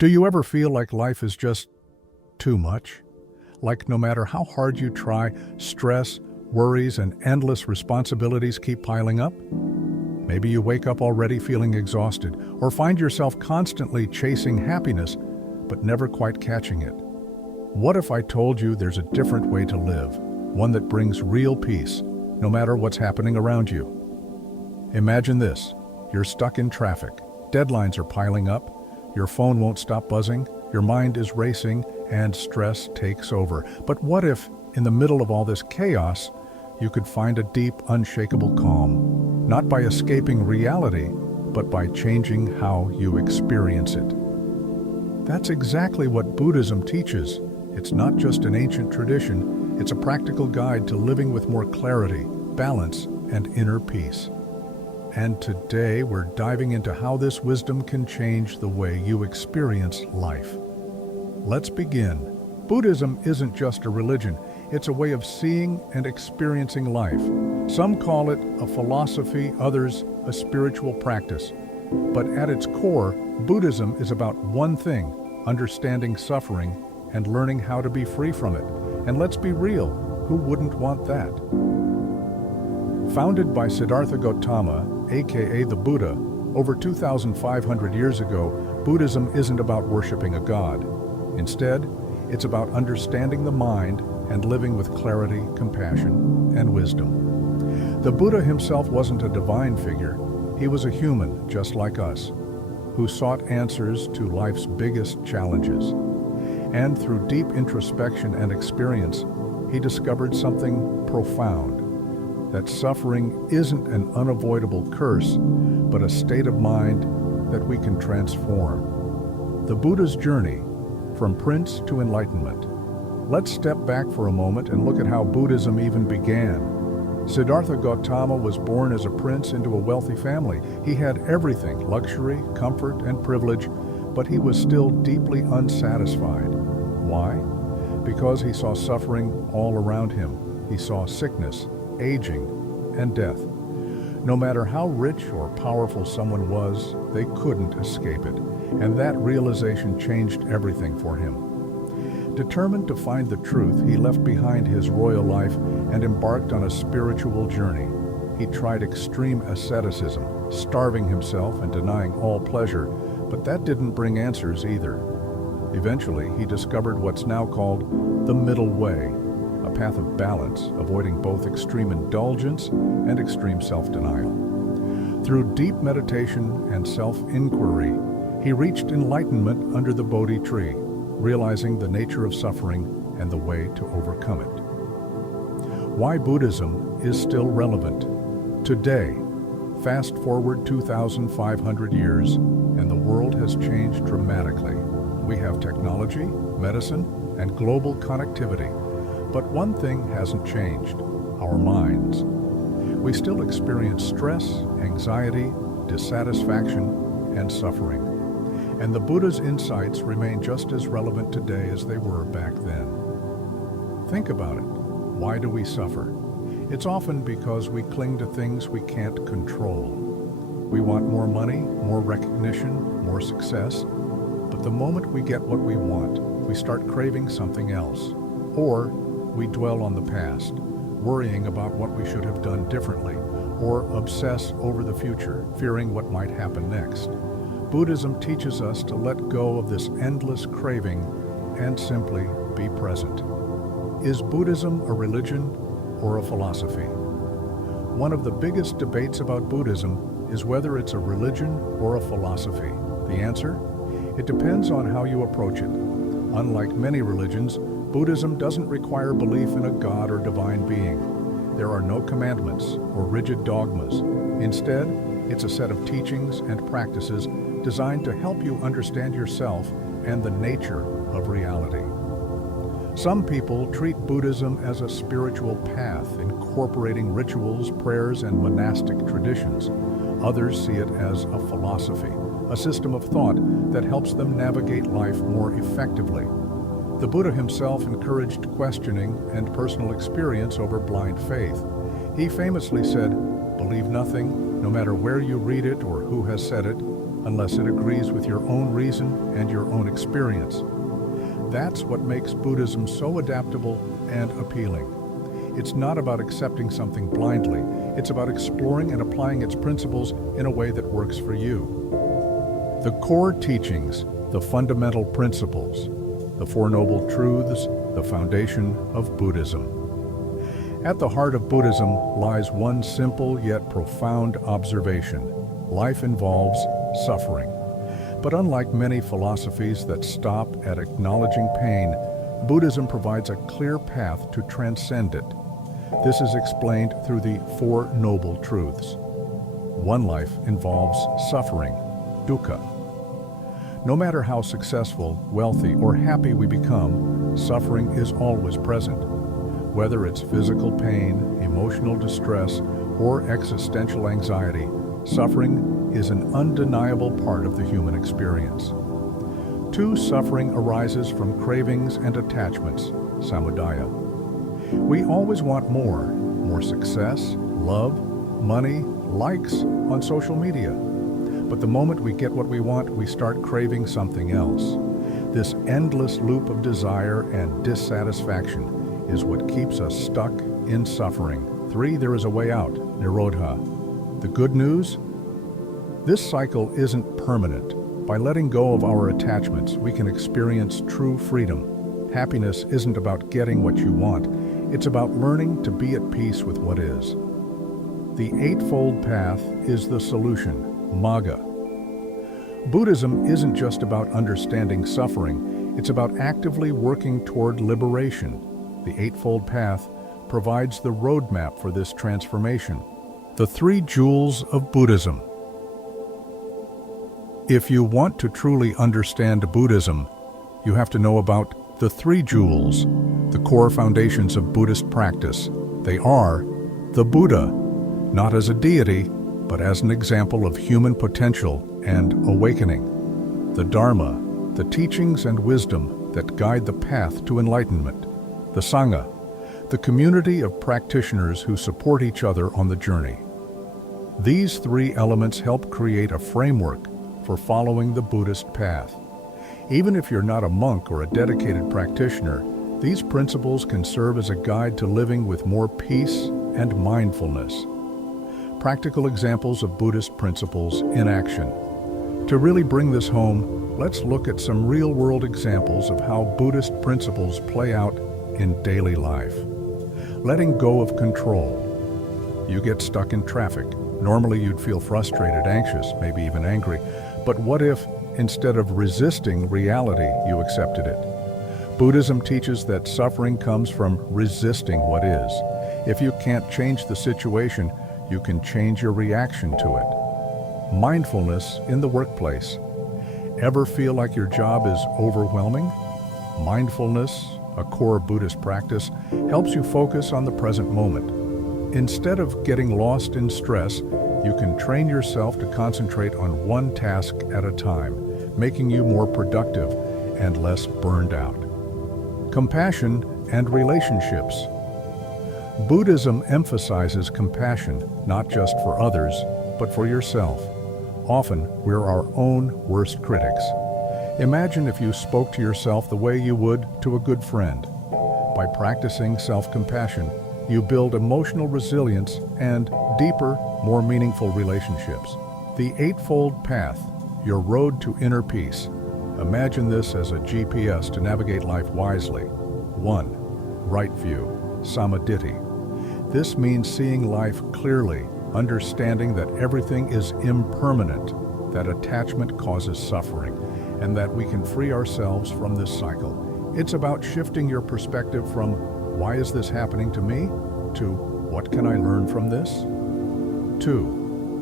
Do you ever feel like life is just too much? Like no matter how hard you try, stress, worries, and endless responsibilities keep piling up? Maybe you wake up already feeling exhausted, or find yourself constantly chasing happiness, but never quite catching it. What if I told you there's a different way to live, one that brings real peace, no matter what's happening around you? Imagine this. You're stuck in traffic. Deadlines are piling up. Your phone won't stop buzzing. Your mind is racing, and stress takes over. But what if, in the middle of all this chaos, you could find a deep, unshakable calm? Not by escaping reality, but by changing how you experience it. That's exactly what Buddhism teaches. It's not just an ancient tradition, it's a practical guide to living with more clarity, balance, and inner peace. And today we're diving into how this wisdom can change the way you experience life. Let's begin. Buddhism isn't just a religion, it's a way of seeing and experiencing life. Some call it a philosophy, others a spiritual practice. But at its core, Buddhism is about one thing: understanding suffering and learning how to be free from it. And let's be real, who wouldn't want that? Founded by Siddhartha Gautama, aka the Buddha, over 2,500 years ago, Buddhism isn't about worshiping a god. Instead, it's about understanding the mind and living with clarity, compassion, and wisdom. The Buddha himself wasn't a divine figure. He was a human, just like us, who sought answers to life's biggest challenges. And through deep introspection and experience, he discovered something profound: that suffering isn't an unavoidable curse, but a state of mind that we can transform. The Buddha's journey, from prince to enlightenment. Let's step back for a moment and look at how Buddhism even began. Siddhartha Gautama was born as a prince into a wealthy family. He had everything: luxury, comfort, and privilege, but he was still deeply unsatisfied. Why? Because he saw suffering all around him. He saw sickness, aging, and death. No matter how rich or powerful someone was, they couldn't escape it, and that realization changed everything for him. Determined to find the truth, he left behind his royal life and embarked on a spiritual journey. He tried extreme asceticism, starving himself and denying all pleasure, but that didn't bring answers either. Eventually, he discovered what's now called the middle way, a path of balance, avoiding both extreme indulgence and extreme self-denial. Through deep meditation and self-inquiry, he reached enlightenment under the Bodhi tree, realizing the nature of suffering and the way to overcome it. Why Buddhism is still relevant today. Fast forward 2,500 years, and the world has changed dramatically. We have technology, medicine, and global connectivity. But one thing hasn't changed: our minds. We still experience stress, anxiety, dissatisfaction, and suffering. And the Buddha's insights remain just as relevant today as they were back then. Think about it. Why do we suffer? It's often because we cling to things we can't control. We want more money, more recognition, more success. But the moment we get what we want, we start craving something else. Or we dwell on the past, worrying about what we should have done differently, or obsess over the future, fearing what might happen next. Buddhism teaches us to let go of this endless craving and simply be present. Is Buddhism a religion or a philosophy? One of the biggest debates about Buddhism is whether it's a religion or a philosophy. The answer? It depends on how you approach it. Unlike many religions, Buddhism doesn't require belief in a god or divine being. There are no commandments or rigid dogmas. Instead, it's a set of teachings and practices designed to help you understand yourself and the nature of reality. Some people treat Buddhism as a spiritual path, incorporating rituals, prayers, and monastic traditions. Others see it as a philosophy, a system of thought that helps them navigate life more effectively. The Buddha himself encouraged questioning and personal experience over blind faith. He famously said, "Believe nothing, no matter where you read it or who has said it. unless it agrees with your own reason and your own experience. That's what makes Buddhism so adaptable and appealing. It's not about accepting something blindly. It's about exploring and applying its principles in a way that works for you. The core teachings, the fundamental principles, the Four Noble Truths, the foundation of Buddhism. At the heart of Buddhism lies one simple yet profound observation. Life involves suffering. But unlike many philosophies that stop at acknowledging pain, Buddhism provides a clear path to transcend it. This is explained through the Four Noble Truths. One life involves suffering, dukkha. No matter how successful, wealthy, or happy we become, suffering is always present. Whether it's physical pain, emotional distress, or existential anxiety, suffering is an undeniable part of the human experience. 2. Suffering arises from cravings and attachments, samudaya. We always want more success, love, money, likes on social media. But the moment we get what we want, we start craving something else. This endless loop of desire and dissatisfaction is what keeps us stuck in suffering. 3. There is a way out, nirodha. The good news? This cycle isn't permanent. By letting go of our attachments, we can experience true freedom. Happiness isn't about getting what you want. It's about learning to be at peace with what is. The Eightfold Path is the solution, magga. Buddhism isn't just about understanding suffering, it's about actively working toward liberation. The Eightfold Path provides the roadmap for this transformation. The Three Jewels of Buddhism. If you want to truly understand Buddhism, you have to know about the Three Jewels, the core foundations of Buddhist practice. They are the Buddha, not as a deity, but as an example of human potential and awakening. The Dharma, the teachings and wisdom that guide the path to enlightenment. The Sangha, the community of practitioners who support each other on the journey. These three elements help create a framework for following the Buddhist path. Even if you're not a monk or a dedicated practitioner, these principles can serve as a guide to living with more peace and mindfulness. Practical examples of Buddhist principles in action. To really bring this home, let's look at some real-world examples of how Buddhist principles play out in daily life. Letting go of control. You get stuck in traffic. Normally you'd feel frustrated, anxious, maybe even angry. But what if, instead of resisting reality, you accepted it? Buddhism teaches that suffering comes from resisting what is. If you can't change the situation, you can change your reaction to it. Mindfulness in the workplace. Ever feel like your job is overwhelming? Mindfulness, a core Buddhist practice, helps you focus on the present moment. Instead of getting lost in stress, you can train yourself to concentrate on one task at a time, making you more productive and less burned out. Compassion and relationships. Buddhism emphasizes compassion, not just for others, but for yourself. Often, we're our own worst critics. Imagine if you spoke to yourself the way you would to a good friend. By practicing self-compassion, you build emotional resilience and deeper, more meaningful relationships. The Eightfold Path, your road to inner peace. Imagine this as a GPS to navigate life wisely. 1. Right view, samadhi. This means seeing life clearly, understanding that everything is impermanent, that attachment causes suffering, and that we can free ourselves from this cycle. It's about shifting your perspective from, why is this happening to me? To, what can I learn from this? 2.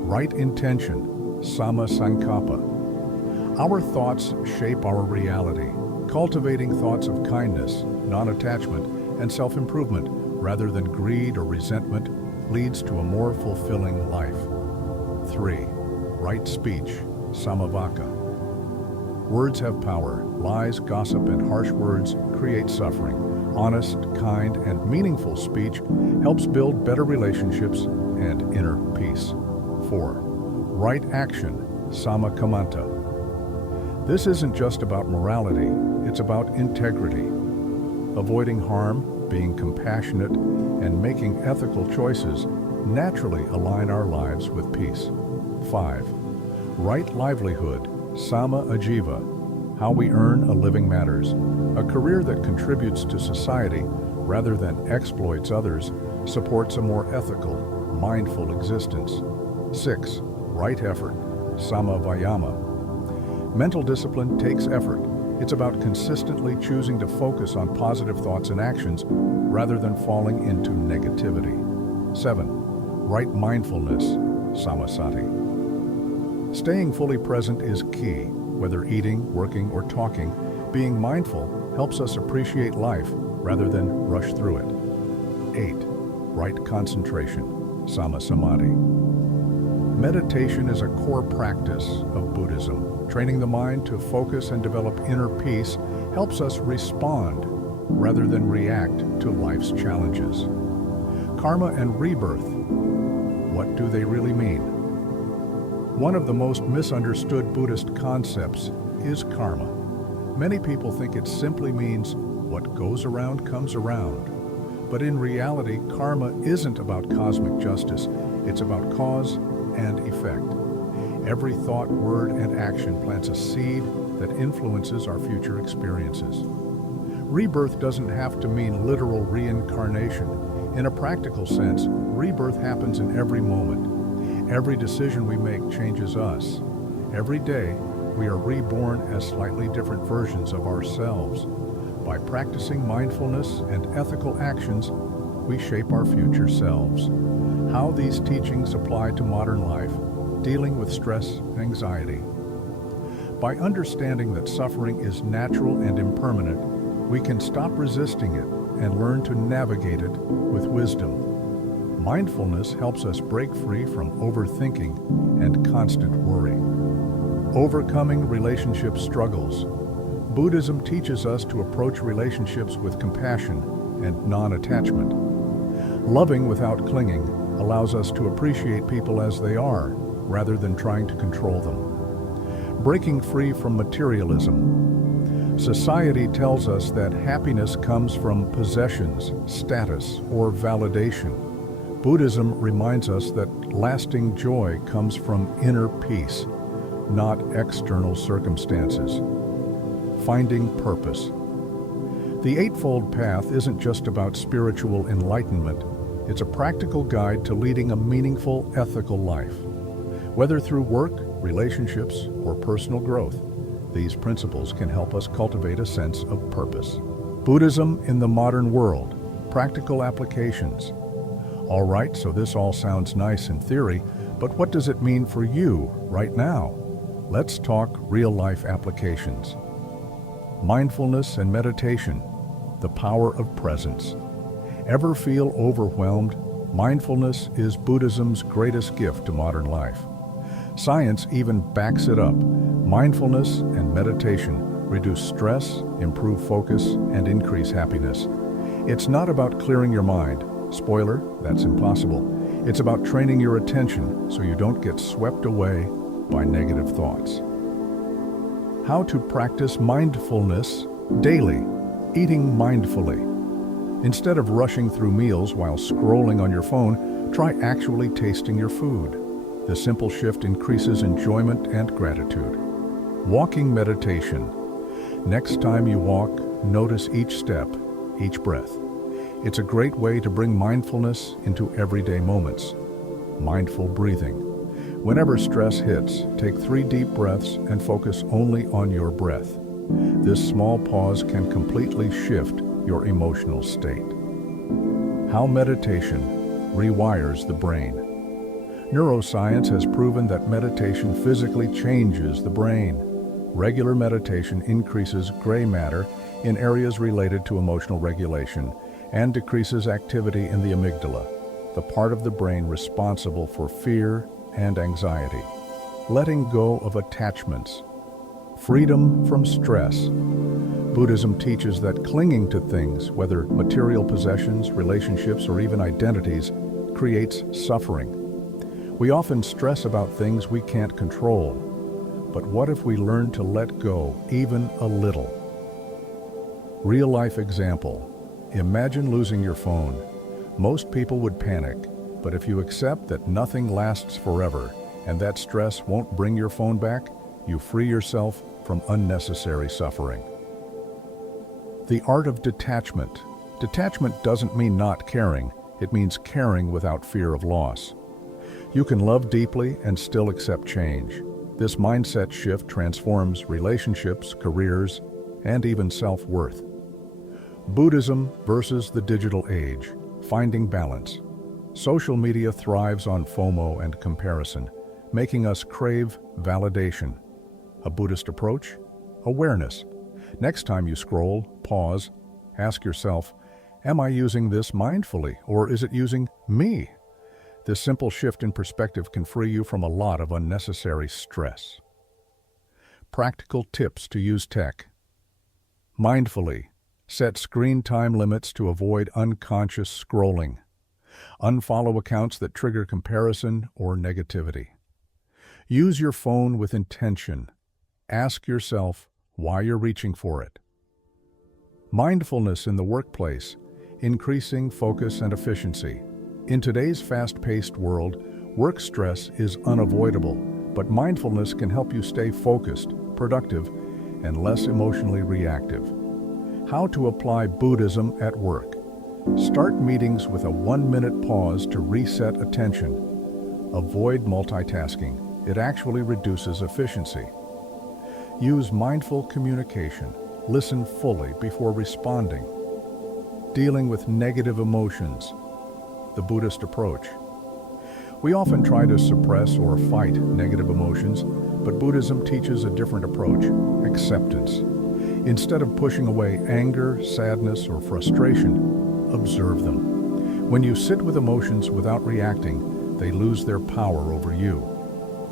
Right intention, samma sankappa. Our thoughts shape our reality. Cultivating thoughts of kindness, non-attachment, and self-improvement, rather than greed or resentment, leads to a more fulfilling life. 3. Right speech, samavaka. Words have power. Lies, gossip, and harsh words create suffering. Honest, kind, and meaningful speech helps build better relationships and inner peace. 4. Right action, Samakamanta. This isn't just about morality, it's about integrity. Avoiding harm, being compassionate, and making ethical choices naturally align our lives with peace. 5. Right livelihood, Sama Ajiva. How we earn a living matters. A career that contributes to society rather than exploits others supports a more ethical, mindful existence. 6. Right effort, Sama Vayama. Mental discipline takes effort. It's about consistently choosing to focus on positive thoughts and actions rather than falling into negativity. 7. Right mindfulness, Samasati. Staying fully present is key. Whether eating, working, or talking, being mindful helps us appreciate life rather than rush through it. 8. Right concentration, Samasamadhi. Meditation is a core practice of Buddhism. Training the mind to focus and develop inner peace helps us respond rather than react to life's challenges. Karma and rebirth. What do they really mean? One of the most misunderstood Buddhist concepts is karma. Many people think it simply means what goes around comes around. But in reality, karma isn't about cosmic justice. It's about cause and effect. Every thought, word, and action plants a seed that influences our future experiences. Rebirth doesn't have to mean literal reincarnation. In a practical sense, rebirth happens in every moment. Every decision we make changes us. Every day, we are reborn as slightly different versions of ourselves. By practicing mindfulness and ethical actions, we shape our future selves. How these teachings apply to modern life, dealing with stress and anxiety. By understanding that suffering is natural and impermanent, we can stop resisting it and learn to navigate it with wisdom. Mindfulness helps us break free from overthinking and constant worry. Overcoming relationship struggles. Buddhism teaches us to approach relationships with compassion and non-attachment. Loving without clinging allows us to appreciate people as they are, rather than trying to control them. Breaking free from materialism. Society tells us that happiness comes from possessions, status, or validation. Buddhism reminds us that lasting joy comes from inner peace, not external circumstances. Finding purpose. The Eightfold Path isn't just about spiritual enlightenment. It's a practical guide to leading a meaningful, ethical life. Whether through work, relationships, or personal growth, these principles can help us cultivate a sense of purpose. Buddhism in the modern world. Practical applications. All right, so this all sounds nice in theory, but what does it mean for you right now? Let's talk real-life applications. Mindfulness and meditation. The power of presence. Ever feel overwhelmed? Mindfulness is Buddhism's greatest gift to modern life. Science even backs it up. Mindfulness and meditation reduce stress, improve focus, and increase happiness. It's not about clearing your mind. Spoiler, that's impossible. It's about training your attention so you don't get swept away by negative thoughts. How to practice mindfulness daily. Eating mindfully. Instead of rushing through meals while scrolling on your phone, try actually tasting your food. The simple shift increases enjoyment and gratitude. Walking meditation. Next time you walk, notice each step, each breath. It's a great way to bring mindfulness into everyday moments. Mindful breathing. Whenever stress hits, take 3 deep breaths and focus only on your breath. This small pause can completely shift your emotional state. How meditation rewires the brain. Neuroscience has proven that meditation physically changes the brain. Regular meditation increases gray matter in areas related to emotional regulation and decreases activity in the amygdala, the part of the brain responsible for fear and anxiety. Letting go of attachments. Freedom from stress. Buddhism teaches that clinging to things, whether material possessions, relationships, or even identities, creates suffering. We often stress about things we can't control. But what if we learn to let go even a little? Real-life example. Imagine losing your phone. Most people would panic, but if you accept that nothing lasts forever and that stress won't bring your phone back, you free yourself from unnecessary suffering. The art of detachment. Detachment doesn't mean not caring, it means caring without fear of loss. You can love deeply and still accept change. This mindset shift transforms relationships, careers, and even self-worth. Buddhism versus the digital age. Finding balance. Social media thrives on FOMO and comparison, making us crave validation. A Buddhist approach? Awareness. Next time you scroll, pause, ask yourself, am I using this mindfully, or is it using me? This simple shift in perspective can free you from a lot of unnecessary stress. Practical tips to use tech. Mindfully. Set screen time limits to avoid unconscious scrolling. Unfollow accounts that trigger comparison or negativity. Use your phone with intention. Ask yourself why you're reaching for it. Mindfulness in the workplace, increasing focus and efficiency. In today's fast-paced world, work stress is unavoidable, but mindfulness can help you stay focused, productive, and less emotionally reactive. How to apply Buddhism at work. Start meetings with a 1-minute pause to reset attention. Avoid multitasking. It actually reduces efficiency. Use mindful communication. Listen fully before responding. Dealing with negative emotions. The Buddhist approach. We often try to suppress or fight negative emotions, but Buddhism teaches a different approach, acceptance. Instead of pushing away anger, sadness, or frustration, observe them. When you sit with emotions without reacting, they lose their power over you.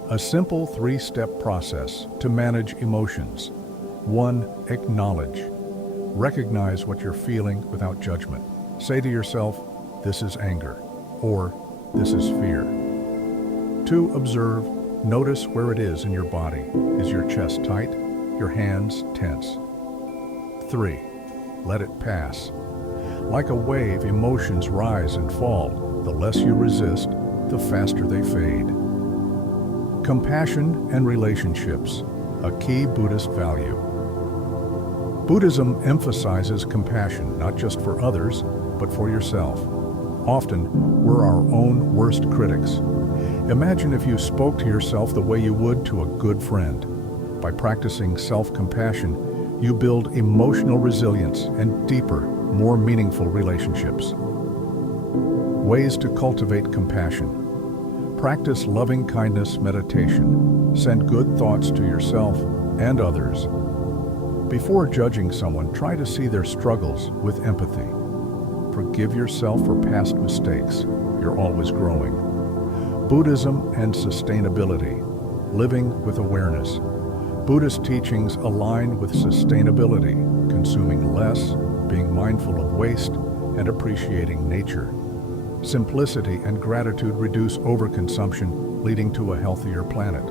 A simple 3-step process to manage emotions. 1. Acknowledge. Recognize what you're feeling without judgment. Say to yourself, this is anger, or this is fear. 2. Observe. Notice where it is in your body. Is your chest tight? Your hands tense? 3. Let it pass. Like a wave, emotions rise and fall. The less you resist, the faster they fade. Compassion and relationships, a key Buddhist value. Buddhism emphasizes compassion not just for others, but for yourself. Often, we're our own worst critics. Imagine if you spoke to yourself the way you would to a good friend. By practicing self-compassion, you build emotional resilience and deeper, more meaningful relationships. Ways to cultivate compassion. Practice loving-kindness meditation. Send good thoughts to yourself and others. Before judging someone, try to see their struggles with empathy. Forgive yourself for past mistakes. You're always growing. Buddhism and sustainability. Living with awareness. Buddhist teachings align with sustainability, consuming less, being mindful of waste, and appreciating nature. Simplicity and gratitude reduce overconsumption, leading to a healthier planet.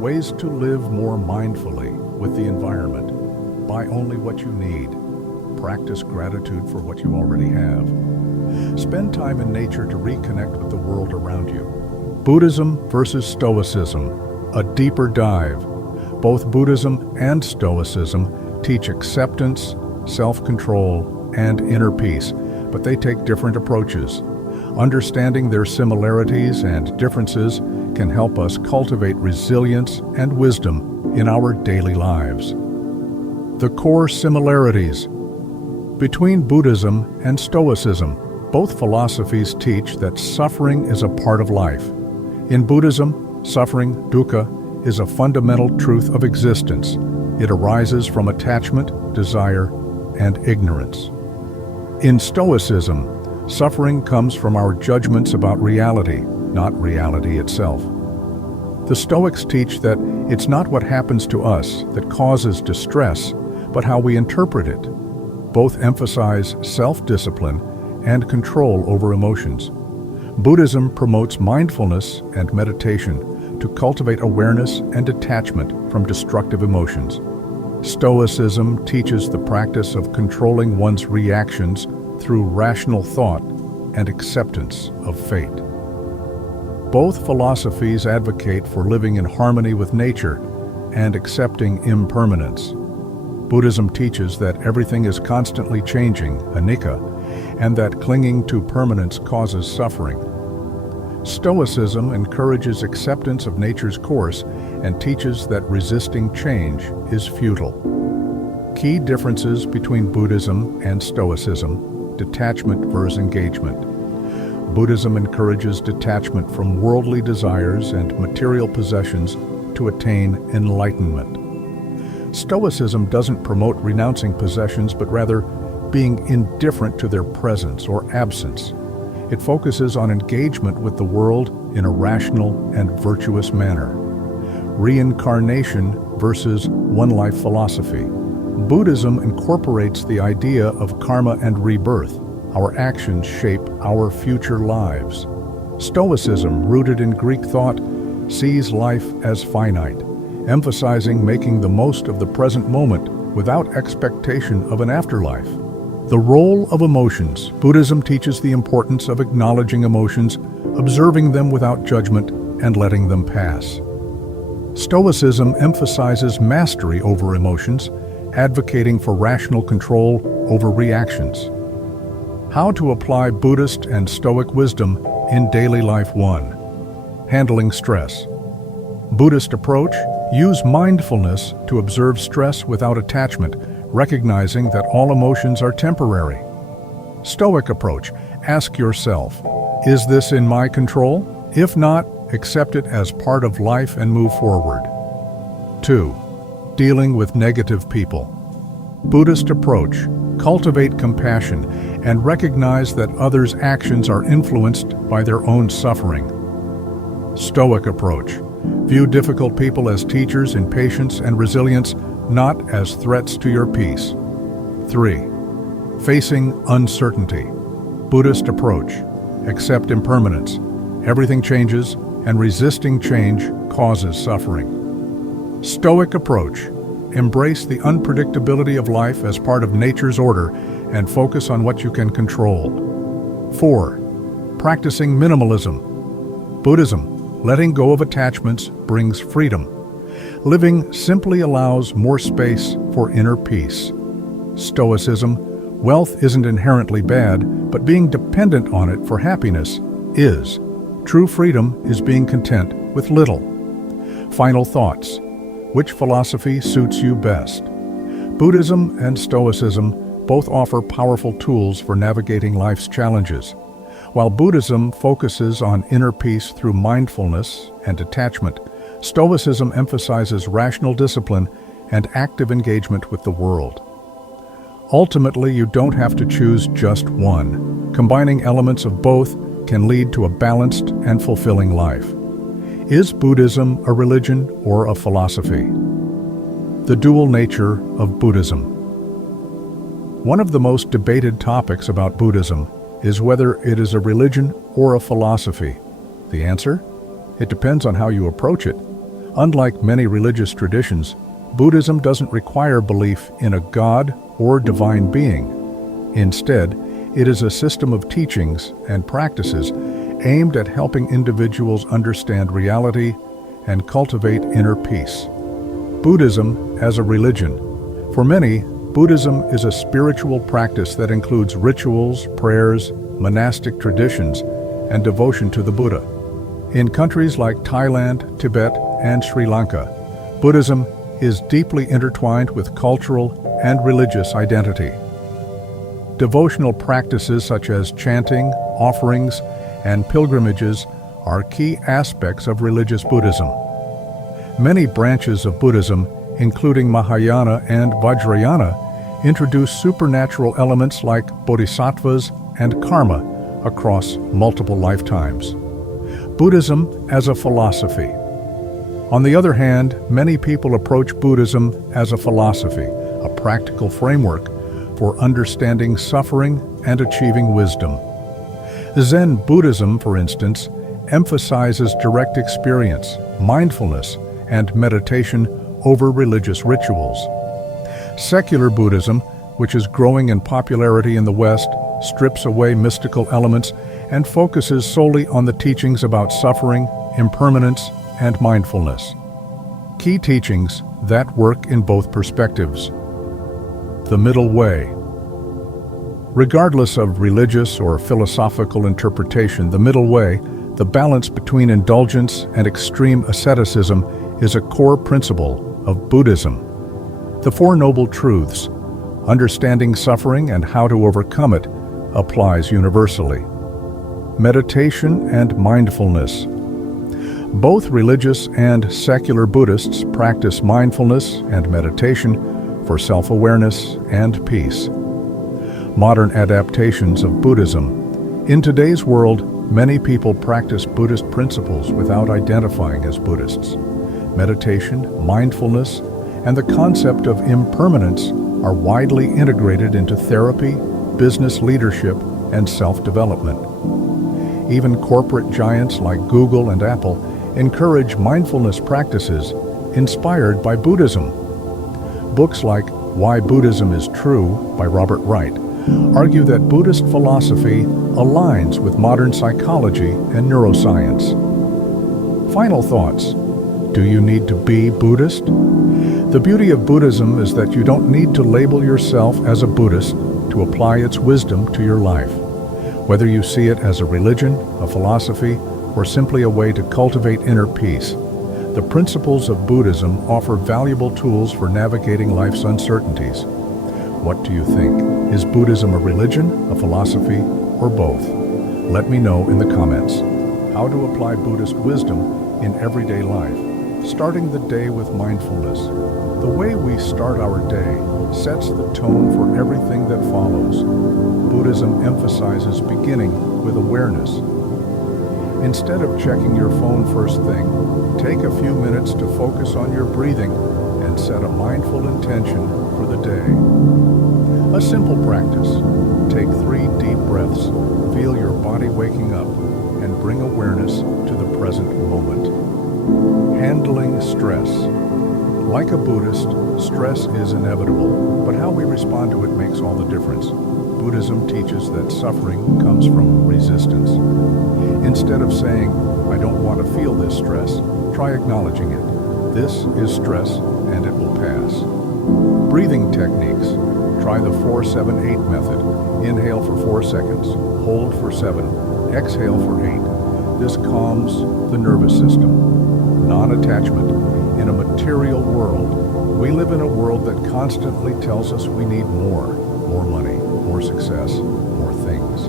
Ways to live more mindfully with the environment. Buy only what you need. Practice gratitude for what you already have. Spend time in nature to reconnect with the world around you. Buddhism versus Stoicism, a deeper dive. Both Buddhism and Stoicism teach acceptance, self-control, and inner peace, but they take different approaches. Understanding their similarities and differences can help us cultivate resilience and wisdom in our daily lives. The core similarities. Between Buddhism and Stoicism, both philosophies teach that suffering is a part of life. In Buddhism, suffering, dukkha, is a fundamental truth of existence. It arises from attachment, desire, and ignorance. In Stoicism, suffering comes from our judgments about reality, not reality itself. The Stoics teach that it's not what happens to us that causes distress, but how we interpret it. Both emphasize self-discipline and control over emotions. Buddhism promotes mindfulness and meditation, to cultivate awareness and detachment from destructive emotions. Stoicism teaches the practice of controlling one's reactions through rational thought and acceptance of fate. Both philosophies advocate for living in harmony with nature and accepting impermanence. Buddhism teaches that everything is constantly changing, anicca, and that clinging to permanence causes suffering. Stoicism encourages acceptance of nature's course and teaches that resisting change is futile. Key differences between Buddhism and Stoicism: detachment versus engagement. Buddhism encourages detachment from worldly desires and material possessions to attain enlightenment. Stoicism doesn't promote renouncing possessions, but rather being indifferent to their presence or absence. It focuses on engagement with the world in a rational and virtuous manner. Reincarnation versus one-life philosophy. Buddhism incorporates the idea of karma and rebirth. Our actions shape our future lives. Stoicism, rooted in Greek thought, sees life as finite, emphasizing making the most of the present moment without expectation of an afterlife. The role of emotions. Buddhism teaches the importance of acknowledging emotions, observing them without judgment, and letting them pass. Stoicism emphasizes mastery over emotions, advocating for rational control over reactions. How to apply Buddhist and Stoic wisdom in daily life. 1. Handling stress. Buddhist approach: use mindfulness to observe stress without attachment, recognizing that all emotions are temporary. Stoic approach: ask yourself, is this in my control? If not, accept it as part of life and move forward. 2. Dealing with negative people. Buddhist approach: cultivate compassion and recognize that others' actions are influenced by their own suffering. Stoic approach: view difficult people as teachers in patience and resilience, not as threats to your peace. 3. Facing uncertainty. Buddhist approach: accept impermanence. Everything changes, and resisting change causes suffering. Stoic approach: embrace the unpredictability of life as part of nature's order and focus on what you can control. 4. Practicing minimalism. Buddhism: letting go of attachments brings freedom. Living simply allows more space for inner peace. Stoicism: wealth isn't inherently bad, but being dependent on it for happiness is. True freedom is being content with little. Final thoughts. Which philosophy suits you best? Buddhism and Stoicism both offer powerful tools for navigating life's challenges. While Buddhism focuses on inner peace through mindfulness and detachment, Stoicism emphasizes rational discipline and active engagement with the world. Ultimately, you don't have to choose just one. Combining elements of both can lead to a balanced and fulfilling life. Is Buddhism a religion or a philosophy? The dual nature of Buddhism. One of the most debated topics about Buddhism is whether it is a religion or a philosophy. The answer? It depends on how you approach it. Unlike many religious traditions, Buddhism doesn't require belief in a god or divine being. Instead, it is a system of teachings and practices aimed at helping individuals understand reality and cultivate inner peace. Buddhism as a religion. For many, Buddhism is a spiritual practice that includes rituals, prayers, monastic traditions, and devotion to the Buddha. In countries like Thailand, Tibet, and Sri Lanka, Buddhism is deeply intertwined with cultural and religious identity. Devotional practices such as chanting, offerings, and pilgrimages are key aspects of religious Buddhism. Many branches of Buddhism, including Mahayana and Vajrayana, introduce supernatural elements like bodhisattvas and karma across multiple lifetimes. Buddhism as a philosophy. On the other hand, many people approach Buddhism as a philosophy, a practical framework for understanding suffering and achieving wisdom. Zen Buddhism, for instance, emphasizes direct experience, mindfulness, and meditation over religious rituals. Secular Buddhism, which is growing in popularity in the West, strips away mystical elements and focuses solely on the teachings about suffering, impermanence, and mindfulness. Key teachings that work in both perspectives. The middle way. Regardless of religious or philosophical interpretation, the middle way, the balance between indulgence and extreme asceticism, is a core principle of Buddhism. The Four Noble Truths, understanding suffering and how to overcome it, applies universally. Meditation and mindfulness. Both religious and secular Buddhists practice mindfulness and meditation for self-awareness and peace. Modern adaptations of Buddhism. In today's world, many people practice Buddhist principles without identifying as Buddhists. Meditation, mindfulness, and the concept of impermanence are widely integrated into therapy, business leadership, and self-development. Even corporate giants like Google and Apple encourage mindfulness practices inspired by Buddhism. Books like Why Buddhism is True by Robert Wright argue that Buddhist philosophy aligns with modern psychology and neuroscience. Final thoughts. Do you need to be Buddhist? The beauty of Buddhism is that you don't need to label yourself as a Buddhist to apply its wisdom to your life. Whether you see it as a religion, a philosophy, or simply a way to cultivate inner peace, the principles of Buddhism offer valuable tools for navigating life's uncertainties. What do you think? Is Buddhism a religion, a philosophy, or both? Let me know in the comments. How to apply Buddhist wisdom in everyday life. Starting the day with mindfulness. The way we start our day sets the tone for everything that follows. Buddhism emphasizes beginning with awareness. Instead of checking your phone first thing, take a few minutes to focus on your breathing and set a mindful intention for the day. A simple practice. Take 3 deep breaths, feel your body waking up, and bring awareness to the present moment. Handling stress. Like a Buddhist, stress is inevitable, but how we respond to it makes all the difference. Buddhism teaches that suffering comes from resistance. Instead of saying, I don't want to feel this stress, try acknowledging it. This is stress, and it will pass. Breathing techniques. Try the 4-7-8 method. Inhale for 4 seconds, hold for 7, exhale for 8. This calms the nervous system. Non-attachment. In a material world, we live in a world that constantly tells us we need more money, more success, more things.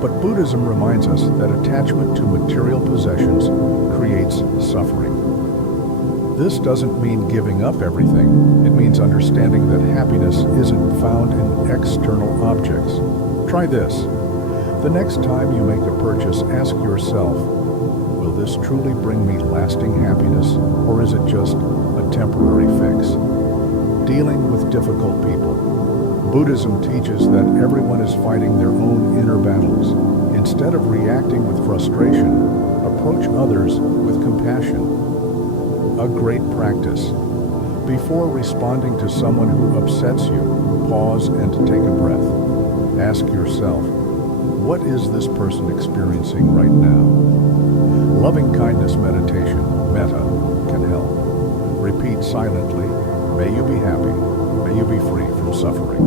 But Buddhism reminds us that attachment to material possessions creates suffering. This doesn't mean giving up everything. It means understanding that happiness isn't found in external objects. Try this. The next time you make a purchase, ask yourself, will this truly bring me lasting happiness, or is it just a temporary fix? Dealing with difficult people. Buddhism teaches that everyone is fighting their own inner battles. Instead of reacting with frustration, approach others with compassion. A great practice. Before responding to someone who upsets you, pause and take a breath. Ask yourself, what is this person experiencing right now? Loving kindness meditation, metta, can help. Repeat silently, may you be happy, may you be free from suffering.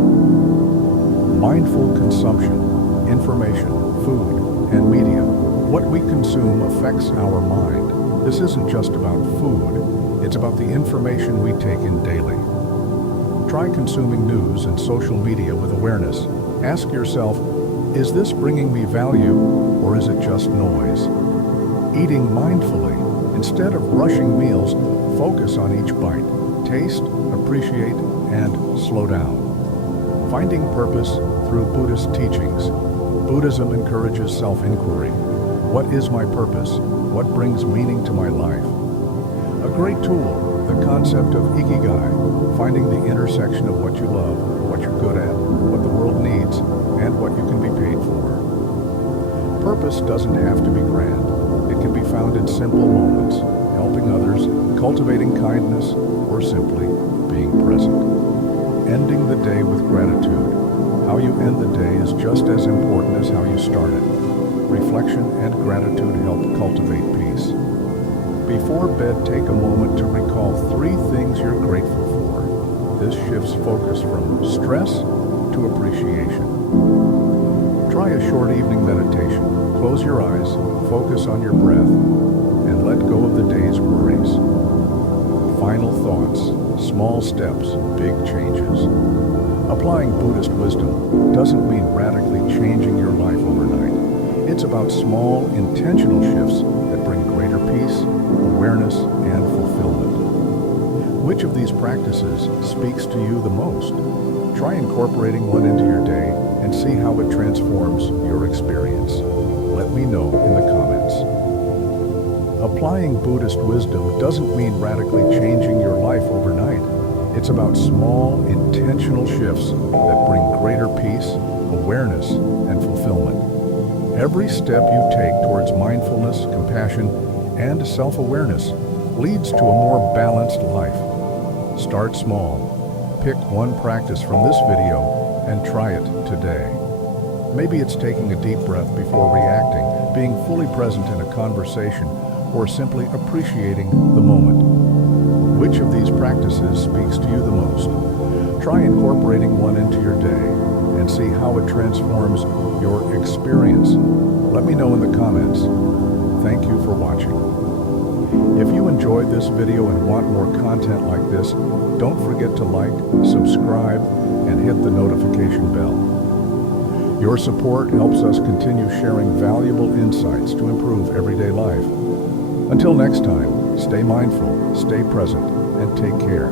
Mindful consumption, information, food, and media. What we consume affects our mind. This isn't just about food, it's about the information we take in daily. Try consuming news and social media with awareness. Ask yourself, is this bringing me value, or is it just noise? Eating mindfully. Instead of rushing meals, focus on each bite. Taste, appreciate, and slow down. Finding purpose through Buddhist teachings. Buddhism encourages self-inquiry. What is my purpose? What brings meaning to my life? A great tool, the concept of ikigai, finding the intersection of what you love, what you're good at, what the world needs, and what you can be paid for. Purpose doesn't have to be grand. It can found in simple moments, helping others, cultivating kindness, or simply being present. Ending the day with gratitude. How you end the day is just as important as how you start it. Reflection and gratitude help cultivate peace. Before bed, take a moment to recall 3 things you're grateful for. This shifts focus from stress to appreciation. Try a short evening meditation. Close your eyes, focus on your breath, and let go of the day's worries. Final thoughts, small steps, big changes. Applying Buddhist wisdom doesn't mean radically changing your life overnight. It's about small, intentional shifts that bring greater peace, awareness, and fulfillment. Which of these practices speaks to you the most? Try incorporating one into your day and see how it transforms your experience. Let me know in the comments. Applying Buddhist wisdom doesn't mean radically changing your life overnight. It's about small, intentional shifts that bring greater peace, awareness, and fulfillment. Every step you take towards mindfulness, compassion, and self-awareness leads to a more balanced life. Start small. Pick one practice from this video and try it today. Maybe it's taking a deep breath before reacting, being fully present in a conversation, or simply appreciating the moment. Which of these practices speaks to you the most? Try incorporating one into your day and see how it transforms your experience. Let me know in the comments. Thank you for watching. If you enjoyed this video and want more content like this, don't forget to like, subscribe, and hit the notification bell. Your support helps us continue sharing valuable insights to improve everyday life. Until next time, stay mindful, stay present, and take care.